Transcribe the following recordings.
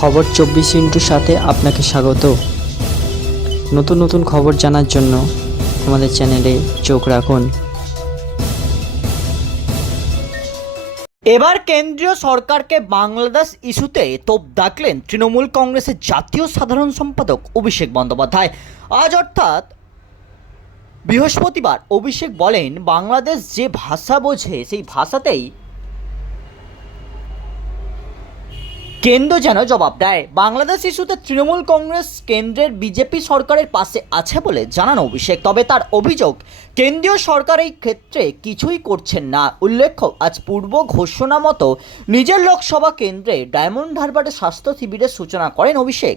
খবর চব্বিশ ইন্টুর সাথে আপনাকে স্বাগত। নতুন নতুন খবর জানার জন্য আমাদের চ্যানেলে চোখ রাখুন। এবার কেন্দ্রীয় সরকারকে বাংলাদেশ ইস্যুতে তোপ ডাকলেন তৃণমূল কংগ্রেসের জাতীয় সাধারণ সম্পাদক অভিষেক বন্দ্যোপাধ্যায়। আজ অর্থাৎ বৃহস্পতিবার অভিষেক বলেন, বাংলাদেশ যে ভাষা বোঝে সেই ভাষাতেই কেন্দ্র যেন জবাব দেয়। বাংলাদেশ ইস্যুতে তৃণমূল কংগ্রেস কেন্দ্রের বিজেপি সরকারের পাশে আছে বলে জানান অভিষেক, তবে তার অভিযোগ, কেন্দ্রীয় সরকার এই ক্ষেত্রে কিছুই করছেন না। উল্লেখ্য, আজ পূর্ব ঘোষণা মতো নিজের লোকসভা কেন্দ্রে ডায়মন্ড হারবারে স্বাস্থ্য শিবিরের সূচনা করেন অভিষেক।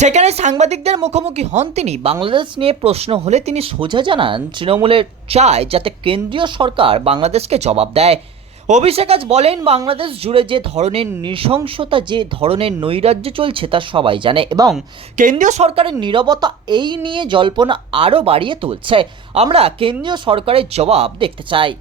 সেখানে সাংবাদিকদের মুখোমুখি হন তিনি। বাংলাদেশ নিয়ে প্রশ্ন হলে তিনি সোজা জানান, তৃণমূলের চায় যাতে কেন্দ্রীয় সরকার বাংলাদেশকে জবাব দেয়। অভিষেক আজ বলেন, বাংলাদেশ জুড়ে যে ধরনের নৃশংসতা, যে ধরনের নৈরাজ্য চলছে তা সবাই জানে এবং কেন্দ্রীয় সরকারের নিরবতা এই নিয়ে জল্পনা আরও বাড়িয়ে তুলছে। আমরা কেন্দ্রীয় সরকারের জবাব দেখতে চাই।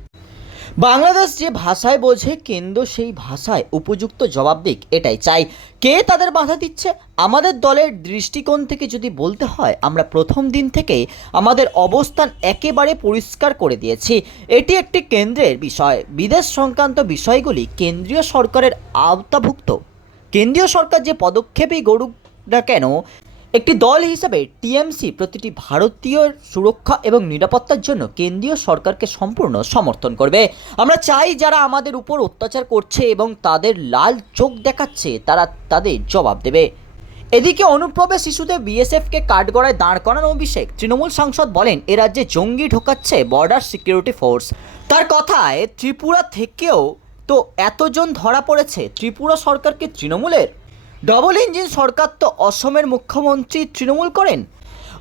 বাংলাদেশ যে ভাষায় বোঝে, কেন্দ্র সেই ভাষায় উপযুক্ত জবাব দিক, এটাই চাই। কে তাদের বাধা দিচ্ছে? আমাদের দলের দৃষ্টিকোণ থেকে যদি বলতে হয়, আমরা প্রথম দিন থেকে আমাদের অবস্থান একেবারে পরিষ্কার করে দিয়েছি। এটি একটি কেন্দ্রের বিষয়। বিদেশ সংক্রান্ত বিষয়গুলি কেন্দ্রীয় সরকারের আওতাভুক্ত। কেন্দ্রীয় সরকার যে পদক্ষেপই গড়ুক না কেন একটি দল হিসেবে টিএমসি প্রতিটি ভারতীয় সুরক্ষা এবং নিরাপত্তার জন্য কেন্দ্রীয় সরকারকে সম্পূর্ণ সমর্থন করবে। আমরা চাই যারা আমাদের উপর অত্যাচার করছে এবং তাদের লাল চোখ দেখাচ্ছে, তারা তাদের জবাব দেবে। এদিকে অনুপ্রবেশ শিশুদের বিএসএফকে কাঠগড়ায় দাঁড় করানো অভিষেক তৃণমূল সাংসদ বলেন, এ রাজ্যে জঙ্গি ঢোকাচ্ছে বর্ডার সিকিউরিটি ফোর্স তার কথায়, ত্রিপুরা থেকেও তো এতজন ধরা পড়েছে, ত্রিপুরা সরকারকে তৃণমূলের? ডবল ইঞ্জিন সরকার তো অসমের মুখ্যমন্ত্রী তৃণমূল করেন।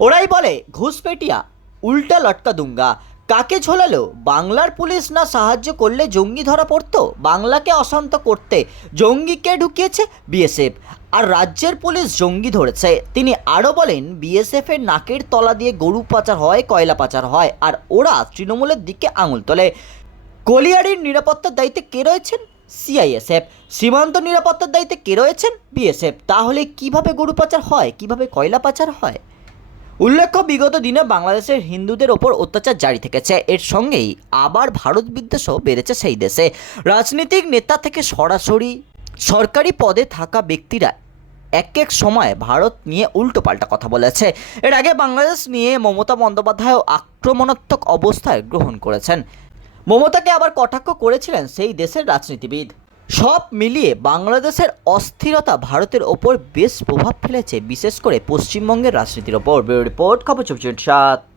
ওরাই বলে, ঘুষপেটিয়া, উল্টা লটকা দুঙ্গা। কাকে ঝোলালো? বাংলার পুলিশ না সাহায্য করলে জঙ্গি ধরা পড়তো? বাংলাকে অশান্ত করতে জঙ্গিকে ঢুকিয়েছে? বিএসএফ। আর রাজ্যের পুলিশ জঙ্গি ধরেছে। তিনি আরও বলেন বিএসএফের নাকের তলা দিয়ে গরু পাচার হয়, কয়লা পাচার হয়, আর ওরা তৃণমূলের দিকে আঙুল তোলে। কলিয়ারির নিরাপত্তার দায়িত্বে কে রয়েছেন? সিআইএসএফ সীমান্ত নিরাপত্তার দায়িত্বে কে রয়েছেন? বিএসএফ তাহলে কীভাবে গরু পাচার হয়? কীভাবে কয়লা পাচার হয়? উল্লেখ্য, বিগত দিনে বাংলাদেশের হিন্দুদের ওপর অত্যাচার জারি থেকেছে। এর সঙ্গেই আবার ভারত বিদ্বেষও বেড়েছে সেই দেশে। রাজনৈতিক নেতা থেকে সরাসরি সরকারি পদে থাকা ব্যক্তিরা এক এক সময় ভারত নিয়ে উল্টোপাল্টা কথা বলেছে। এর আগে বাংলাদেশ নিয়ে মমতা বন্দ্যোপাধ্যায়ও আক্রমণাত্মক অবস্থায় গ্রহণ করেছেন। মমতাকে আবার কটাক্ষ করেছিলেন সেই দেশের রাজনীতিবিদ। সব মিলিয়ে বাংলাদেশের অস্থিরতা ভারতের ওপর বেশ প্রভাব ফেলেছে, বিশেষ করে পশ্চিমবঙ্গের রাজনীতির ওপর। রিপোর্ট, খবর চব্বিশ সাত।